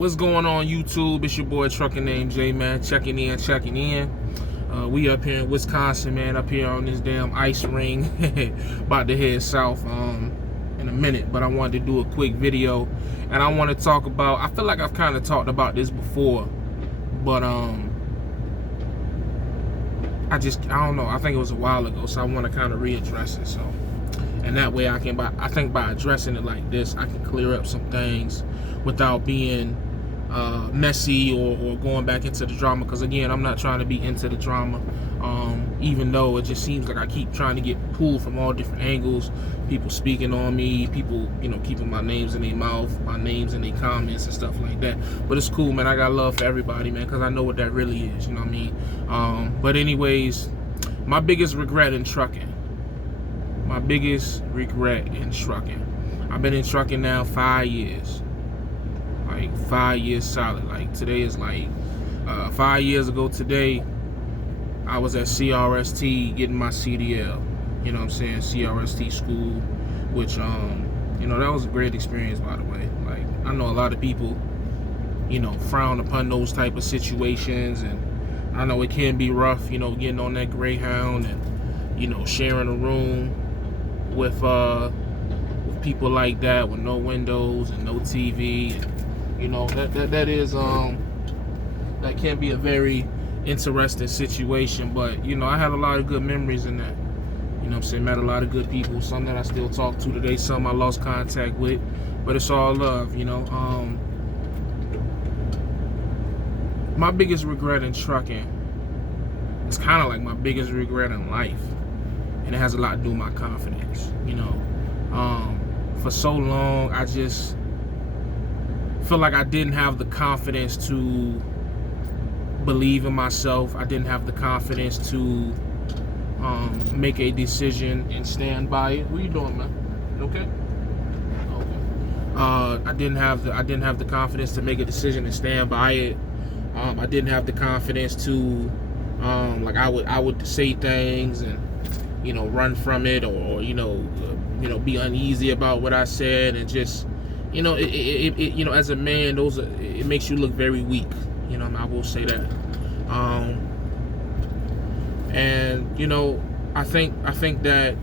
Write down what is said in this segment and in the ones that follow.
What's going on YouTube? It's your boy ATruckerNamedJay, man. Checking in. We up here in Wisconsin, man. Up here on this damn ice ring. About to head south in a minute, but I wanted to do a quick video, and I want to talk about. I feel like I've kind of talked about this before, but I don't know. I think it was a while ago, so I want to kind of readdress it. So, and that way I think by addressing it like this, I can clear up some things without being messy or going back into the drama, because again, I'm not trying to be into the drama, even though it just seems like I keep trying to get pulled from all different angles, people speaking on me, people keeping my names in their mouth, my names in their comments and stuff like that. But it's cool, man. I got love for everybody, man, because I know what that really is, you know what I mean? But anyways, my biggest regret in trucking, I've been in trucking now 5 years. Like 5 years solid. Like today is like 5 years ago today, I was at CRST getting my CDL. You know what I'm saying? CRST school, which that was a great experience, by the way. Like, I know a lot of people, frown upon those type of situations, and I know it can be rough, getting on that Greyhound and sharing a room with people like that with no windows and no TV. That can be a very interesting situation, but I had a lot of good memories in that. You know what I'm saying? Met a lot of good people, some that I still talk to today, some I lost contact with, but it's all love, My biggest regret in trucking, it's kind of like my biggest regret in life, and it has a lot to do with my confidence. For so long, I just feel like I didn't have the confidence to believe in myself. I didn't have the confidence to make a decision and stand by it. What are you doing, man? You okay? Okay. I didn't have the confidence to make a decision and stand by it. I didn't have the confidence to I would say things and run from it, or be uneasy about what I said, and just as a man, it makes you look very weak. I will say that. I think that,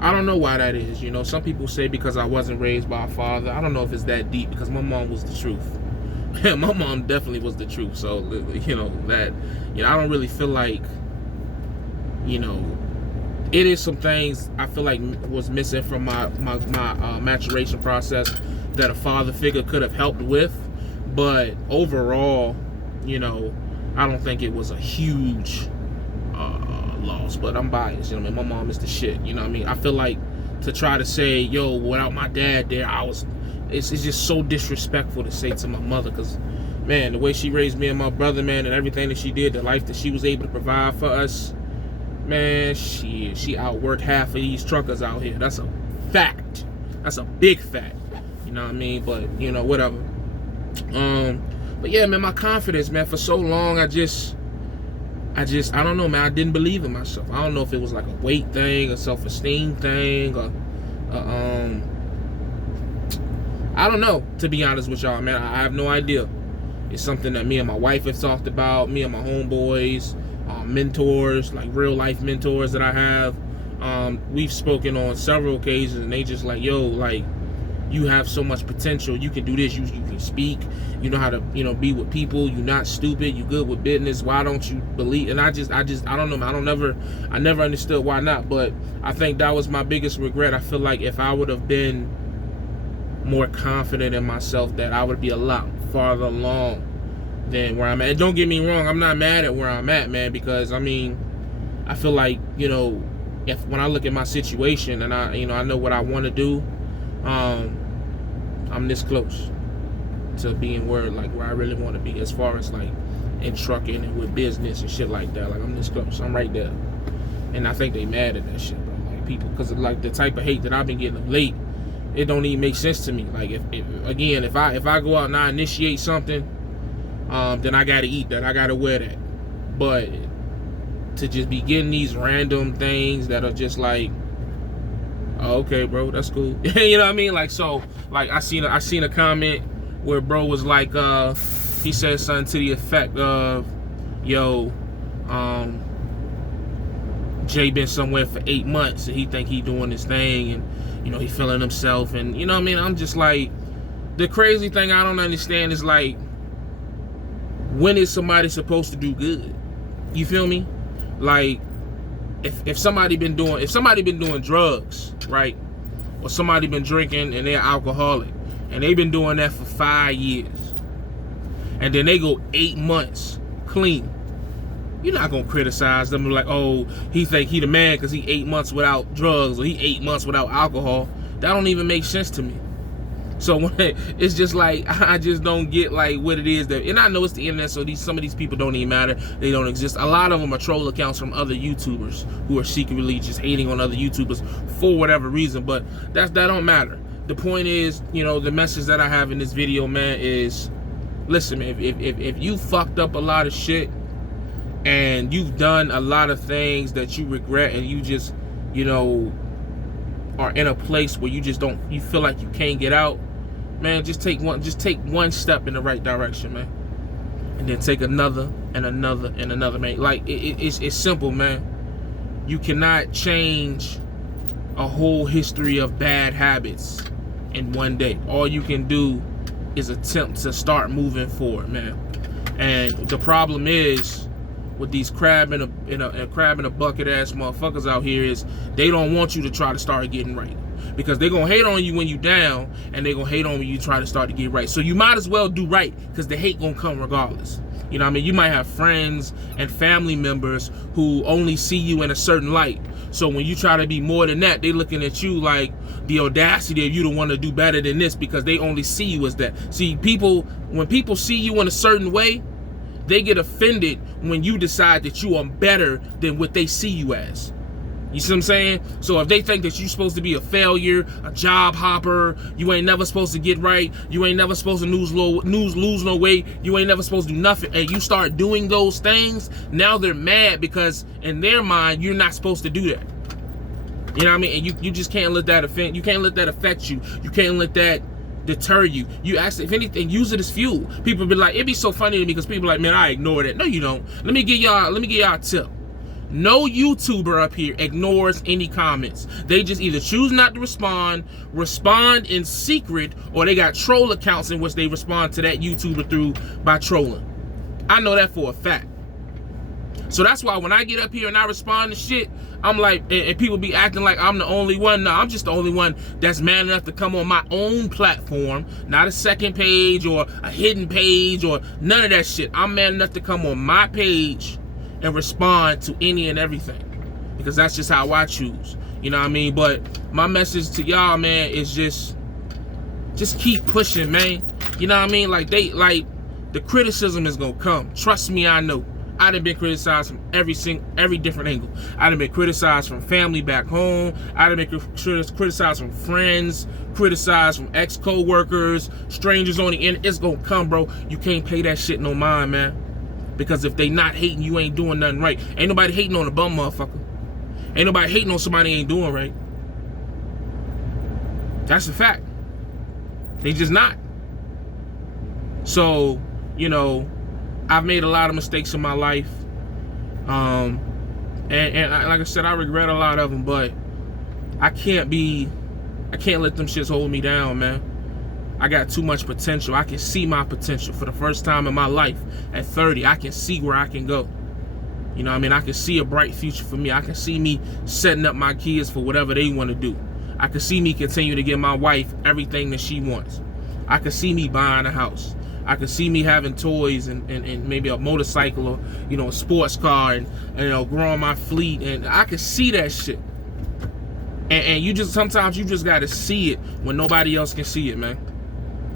I don't know why that is. Some people say because I wasn't raised by a father. I don't know if it's that deep, because my mom was the truth. My mom definitely was the truth. So I don't really feel like it is some things I feel like was missing from my maturation process that a father figure could have helped with. But overall, I don't think it was a huge loss. But I'm biased. My mom is the shit. I feel like to try to say, yo, without my dad there, it's just so disrespectful to say to my mother, because, man, the way she raised me and my brother, man, and everything that she did, the life that she was able to provide for us, man, she outworked half of these truckers out here. That's a fact. That's a big fact. You know what I mean? But whatever. But yeah, man, my confidence, man, for so long, I don't know, man. I didn't believe in myself. I don't know if it was like a weight thing, a self-esteem thing, or I don't know, to be honest with y'all, man. I have no idea. It's something that me and my wife have talked about, me and my homeboys, mentors, like real life mentors that I have. We've spoken on several occasions, and they just like, yo, like, you have so much potential. You can do this. You can speak. You know how to, be with people. You're not stupid. You good with business. Why don't you believe? And I don't know, man. I never understood why not. But I think that was my biggest regret. I feel like if I would have been more confident in myself, that I would be a lot farther along than where I'm at. And don't get me wrong, I'm not mad at where I'm at, man, because I feel like, if when I look at my situation and I know what I want to do, I'm this close to being where I really want to be, as far as like in trucking and with business and shit like that. Like, I'm this close. I'm right there. And I think they mad at that shit, bro. Like, people, because of like the type of hate that I've been getting of late, it don't even make sense to me. Like, if I go out and I initiate something, then I gotta eat that. I gotta wear that. But to just be getting these random things that are just like, oh, okay, bro, that's cool. You know what I mean? Like, so, like, I seen a comment where bro was like, he said something to the effect of, yo, Jay been somewhere for 8 months and he think he doing his thing, and you know, he feeling himself, and you know what I mean? I'm just like, the crazy thing I don't understand is like, when is somebody supposed to do good? You feel me? Like, if somebody been doing drugs, right? Or somebody been drinking and they're alcoholic, and they've been doing that for 5 years, and then they go 8 months clean, you're not gonna criticize them like, oh, he think he the man because he 8 months without drugs, or he 8 months without alcohol. That don't even make sense to me. So when it's just like, I just don't get like what it is that, and I know it's the internet, so some of these people don't even matter. They don't exist. A lot of them are troll accounts from other YouTubers who are secretly just hating on other YouTubers for whatever reason, but that don't matter. The point is, you know, the message that I have in this video, man, is, listen, man, if you fucked up a lot of shit and you've done a lot of things that you regret, and you just, you know, are in a place where you feel like you can't get out, man, just take one step in the right direction, man, and then take another and another and another, man. Like, it's simple, man. You cannot change a whole history of bad habits in one day. All you can do is attempt to start moving forward, man. And the problem is with these crab in a bucket ass motherfuckers out here is they don't want you to try to start getting right, because they're gonna hate on you when you down, and they're gonna hate on when you try to start to get right. So you might as well do right, because the hate gonna come regardless. You know what I mean? You might have friends and family members who only see you in a certain light. So when you try to be more than that, they looking at you like the audacity of you to want to do better than this, because they only see you as that. See, when people see you in a certain way, they get offended when you decide that you are better than what they see you as. You see what I'm saying? So if they think that you're supposed to be a failure, a job hopper, you ain't never supposed to get right, you ain't never supposed to lose no weight, you ain't never supposed to do nothing, and you start doing those things, now they're mad because in their mind, you're not supposed to do that. You know what I mean? And you just can't let that offend, you can't let that affect you. You can't let that deter you. You actually, if anything, use it as fuel. People be like, it'd be so funny to me because people are like, man, I ignored it. No, you don't. Let me give y'all a tip. No YouTuber up here ignores any comments. They just either choose not to respond in secret, or they got troll accounts in which they respond to that YouTuber through by trolling. I know that for a fact. So that's why when I get up here and I respond to shit, I'm like, and people be acting like I'm the only one. No, I'm just the only one that's man enough to come on my own platform, not a second page or a hidden page or none of that shit. I'm man enough to come on my page and respond to any and everything, because that's just how I choose. You know what I mean? But my message to y'all, man, is just keep pushing, man. You know what I mean? Like, the criticism is gonna come. Trust me, I know. I done been criticized from every different angle. I done been criticized from family back home. I done been criticized from friends, criticized from ex-co-workers, strangers on the internet. It's gonna come, bro. You can't pay that shit no mind, man. Because if they not hating, you ain't doing nothing right. Ain't nobody hating on a bum motherfucker. Ain't nobody hating on somebody ain't doing right. That's a fact. They just not. So, you know, I've made a lot of mistakes in my life, and like I said, I regret a lot of them, but I can't let them shits hold me down, man. I got too much potential. I can see my potential for the first time in my life. At 30, I can see where I can go. You know what I mean? I can see a bright future for me. I can see me setting up my kids for whatever they want to do. I can see me continue to give my wife everything that she wants. I can see me buying a house. I could see me having toys and maybe a motorcycle or, you know, a sports car and you know, growing my fleet, and I could see that shit. And you just, sometimes you just gotta see it when nobody else can see it, man.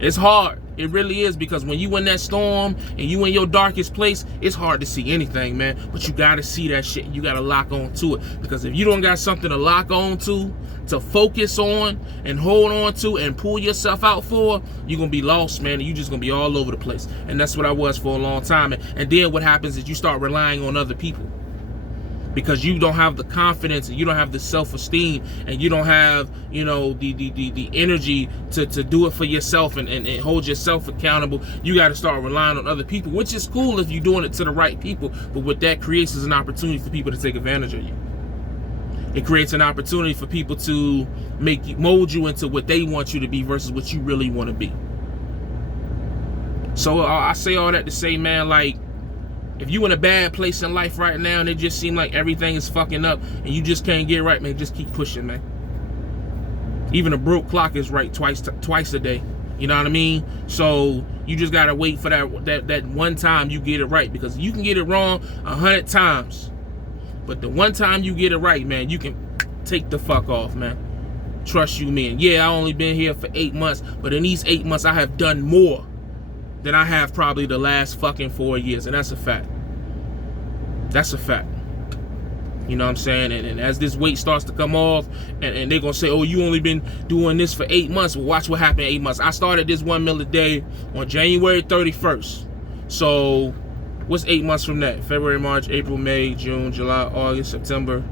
It's hard. It really is, because when you in that storm and you in your darkest place, it's hard to see anything, man. But you gotta see that shit. You gotta lock on to it, because if you don't got something to lock on to focus on and hold on to and pull yourself out for, you're gonna be lost, man, and you just gonna be all over the place. And that's what I was for a long time. And then what happens is you start relying on other people, because you don't have the confidence and you don't have the self-esteem and you don't have, you know, the energy to do it for yourself and hold yourself accountable. You got to start relying on other people, which is cool if you're doing it to the right people. But what that creates is an opportunity for people to take advantage of you. It creates an opportunity for people to mold you into what they want you to be versus what you really want to be. So I say all that to say, man, like, if you in a bad place in life right now and it just seems like everything is fucking up and you just can't get right, man, just keep pushing, man. Even a broke clock is right twice a day. You know what I mean? So you just gotta wait for that one time you get it right, because you can get it wrong 100 times, but the one time you get it right, man, you can take the fuck off, man. Trust you, man. Yeah, I only been here for 8 months, but in these 8 months I have done more than I have probably the last fucking 4 years, and that's a fact. That's a fact. You know what I'm saying? And as this weight starts to come off, and they're gonna say, oh, you only been doing this for 8 months. Well, watch what happened in 8 months. I started this 1 meal a day on January 31st. So what's 8 months from that? February, March, April, May, June, July, August, September,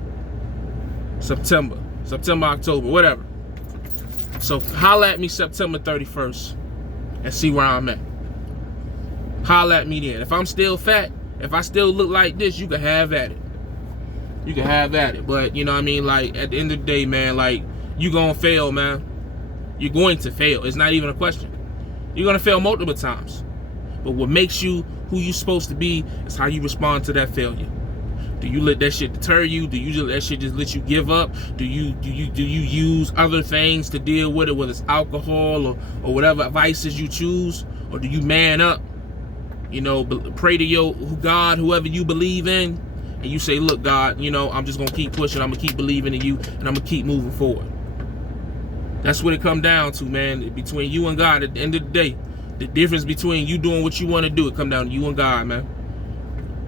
October, whatever. So holla at me September 31st and see where I'm at. Holla at me then. If I'm still fat, if I still look like this, you can have at it. You can have at it. But, you know what I mean? Like, at the end of the day, man, like, you gonna fail, man. You're going to fail. It's not even a question. You're gonna fail multiple times. But what makes you who you're supposed to be is how you respond to that failure. Do you let that shit deter you? Do you let that shit just let you give up? Do you use other things to deal with it, whether it's alcohol or whatever vices you choose? Or do you man up? You know, pray to your God, whoever you believe in, and you say, look, God, you know, I'm just going to keep pushing. I'm going to keep believing in you, and I'm going to keep moving forward. That's what it come down to, man. Between you and God, at the end of the day, the difference between you doing what you want to do, it come down to you and God, man.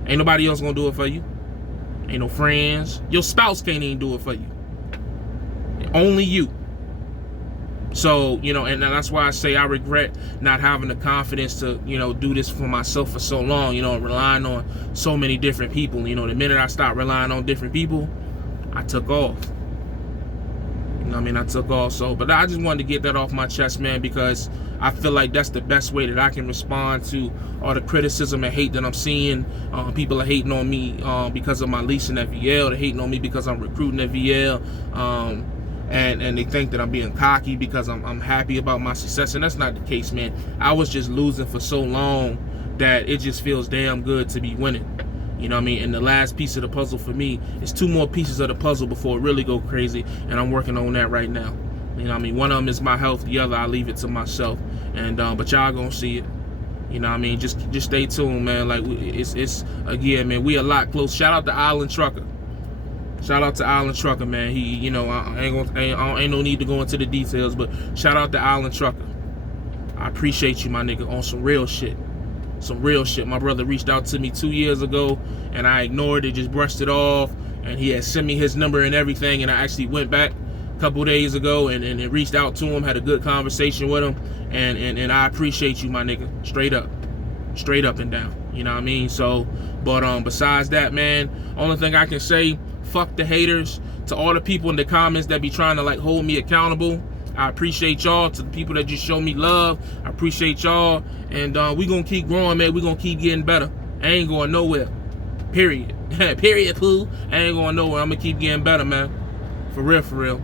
Ain't nobody else going to do it for you. Ain't no friends. Your spouse can't even do it for you. Only you. So, you know, and that's why I say I regret not having the confidence to, you know, do this for myself for so long, you know, relying on so many different people. You know, the minute I stopped relying on different people, I took off. You know what I mean? I took off. So, but I just wanted to get that off my chest, man, because I feel like that's the best way that I can respond to all the criticism and hate that I'm seeing. People are hating on me because of my leasing at VL. They're hating on me because I'm recruiting at VL. And they think that I'm being cocky because I'm happy about my success, and that's not the case, man. I was just losing for so long that it just feels damn good to be winning. You know what I mean? And the last piece of the puzzle for me is 2 more pieces of the puzzle before it really go crazy, and I'm working on that right now. You know what I mean? One of them is my health, the other I leave it to myself. And but y'all gonna see it. You know what I mean? Just stay tuned, man. Like, it's again, man, we a lot close. Shout out to Island Trucker. Shout out to Island Trucker, man. He, you know, ain't no need to go into the details, but shout out to Island Trucker. I appreciate you, my nigga, on some real shit. Some real shit. My brother reached out to me 2 years ago, and I ignored it, just brushed it off, and he had sent me his number and everything, and I actually went back a couple days ago and reached out to him, had a good conversation with him, and I appreciate you, my nigga. Straight up and down. You know what I mean? So, but besides that, man, only thing I can say, fuck the haters. To all the people in the comments that be trying to like hold me accountable, I appreciate y'all. To the people that just show me love, I appreciate y'all. And we gonna keep growing, man. We gonna keep getting better. I ain't going nowhere. Period. Period, poo. I ain't going nowhere. I'm gonna keep getting better, man. For real, for real.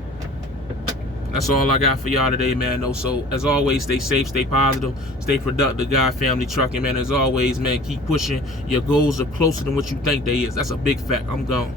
That's all I got for y'all today, man. No, so as always, stay safe, stay positive, stay productive, God Family Trucking, man. As always, man, keep pushing. Your goals are closer than what you think they is. That's a big fact. I'm gone.